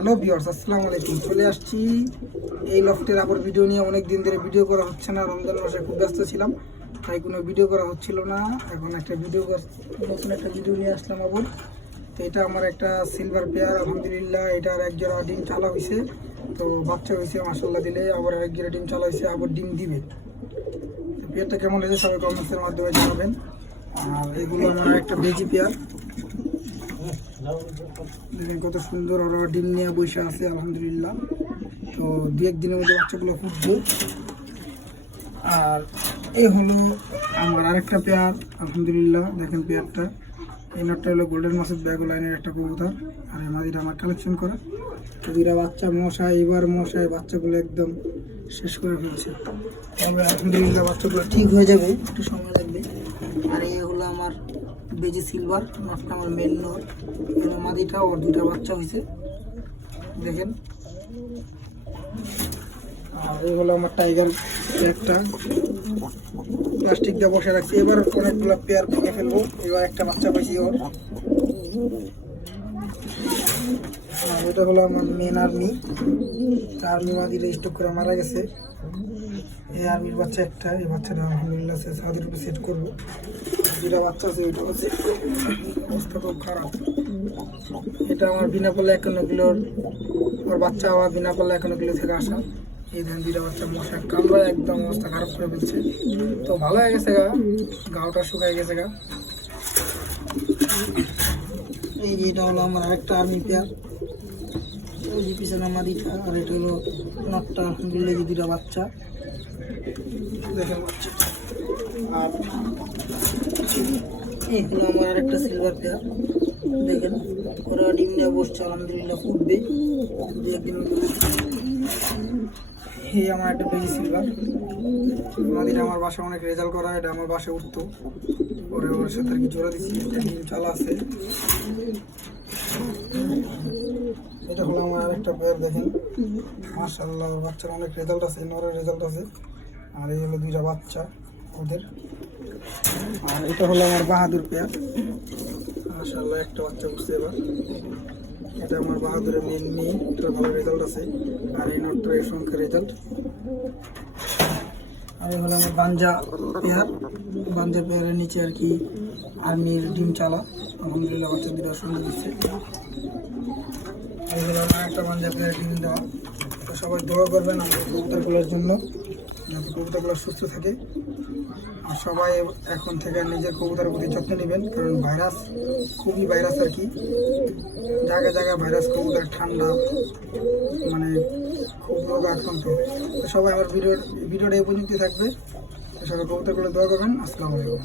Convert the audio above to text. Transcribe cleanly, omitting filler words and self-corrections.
Hello viewers, আসসালামু আলাইকুম। চলে আসছি এই লফটের আবার ভিডিও নিয়ে। অনেক দিন ধরে ভিডিও করা হচ্ছে না, রমজান মাসে খুব ব্যস্ত ছিলাম, তাই কোনো ভিডিও করা হচ্ছিল না। এখন নতুন একটা ভিডিও নিয়ে আসলাম আবার। তো এটা আমার একটা সিলভার পেয়ার, আলহামদুলিল্লাহ। এটার এক জোড়া ডিম চালা হয়েছে, তো বাচ্চা হয়েছে মাশাআল্লাহ দিলে। আবার এক জোড়া ডিম চালা হয়েছে, আবার ডিম দিবে। পেয়ারটা কেমন হয়েছে সবাই কমেন্টসের মাধ্যমে জানাবেন। আর এগুলো আমার একটা বেজি পেয়ার, দেখেন কত সুন্দর ওরা ডিম নিয়ে বসে আছে আলহামদুলিল্লাহ। তো দু একদিনের মধ্যে বাচ্চাগুলো ফুটবে। আর এই হলো আমার আরেকটা পেয়ার, আলহামদুলিল্লাহ। দেখেন পেয়ারটা, এই নটটা হলো গোল্ডেন মাসুদ ব্যাগ লাইনের একটা কবুতর। আর এই মাদিটা আমার কালেকশন করা। তো দুইটা বাচ্চা মশায় বাচ্চাগুলো একদম শেষ করে ফেলছে। তবে আলহামদুলিল্লাহ বাচ্চাগুলো ঠিক হয়ে যাবে, একটু সময় লাগবে। আর এই হলো আমার বেজি সিলভার, নটটা আমার মেল নট। মাদিটা ওর দুইটা বাচ্চা হয়েছে, দেখেন। আর এই হলো আমার টাইগার একটা, প্লাস্টিক দিয়ে বসে রাখছি। এবার অনেকগুলো পেয়ার ভেঙে ফেলবো। এবার একটা বাচ্চা পাইছি ওর। আর এটা হলো আমার মেন আর্মি মাদিটা স্টক করে মারা গেছে। এই আর্মির বাচ্চা একটা, এই বাচ্চাটা আলহামদুলিল্লাহ সাদের উপরে সেট করবো। দুটা বাচ্চা আছে, ওইটা হচ্ছে অবস্থা খুব খারাপ। এটা আমার বিনাপল্লা 51 কিলোর, ওর বাচ্চা আবার বিনাপল্লা 51 কিলো থেকে আসা। এই ধরনের দুটা বাচ্চা মশা কামড়ায় একদম অবস্থা খারাপ করে ফেলছে। তো ভালো হয়ে গেছে গাওটা শুকায় গেছে এই যে এটা হলো আমার আরেকটা আর্মি পেয়ার, ওই যে পিছনে মাদিটা। আর এটা হলো নটটা, আলহামদুলিল্লাহ যে দুটা বাচ্চা, দেখেন বাচ্চা। আর এই হলো আমার আরেকটা সিলভার পেয়ার, দেখেন ওরা ডিম নিয়ে বসছে, আলহামদুলিল্লাহ ফুটবে দু একদিনের মধ্যে। এই আমার একটা বেজি সিলভার মাদিটা, আমার বাসায় অনেক রেজাল্ট করা। এটা আমার বাসায় উঠতো, ওর সাথে আর কি জোড়া দিচ্ছি, একটা ডিম চালা আছে। এটা হলো আমার আরেকটা পেয়ার, দেখেন মাশাআল্লাহ বাচ্চার অনেক রেজাল্ট আছে, নরের রেজাল্ট আছে। আর এই হলো দুইটা বাচ্চা ওদের। আর এটা হলো আমার বাহাদুর পেয়ার, মাশাআল্লাহ একটা বাচ্চা উঠছে এবার। এটা আমার বাহাদুরের মেয়ে, এটা ভালো রেজাল্ট আছে। আর এই নটটার এর সংখ্যা রেজাল্ট। আর এই হলো আমার বাঞ্জা পেয়ারের নিচে আর কি আর্মির ডিম চালা, আলহামদুলিল্লাহ বাচ্চা দুটো সুন্দর দিচ্ছে। এই হলো আমার একটা বাঞ্জা পেয়ারের ডিম দেওয়া। তো সবাই দোয়া করবেন আমাদের কবুতরগুলোর জন্য, যাতে কবুতরগুলো সুস্থ থাকে। আর সবাই এখন থেকে নিজের কবুতরের প্রতি যত্ন নেবেন, কারণ খুবই ভাইরাস আর কি। জায়গায় জায়গায় ভাইরাস, কবুতর ঠান্ডা, মানে খুব রোগ আক্রান্ত। তো সবাই আমার ভিডিওটা এই পর্যন্তই থাকবে। তো সবাই কবুতরগুলো দোয়া করবেন। আসসালামু আলাইকুম।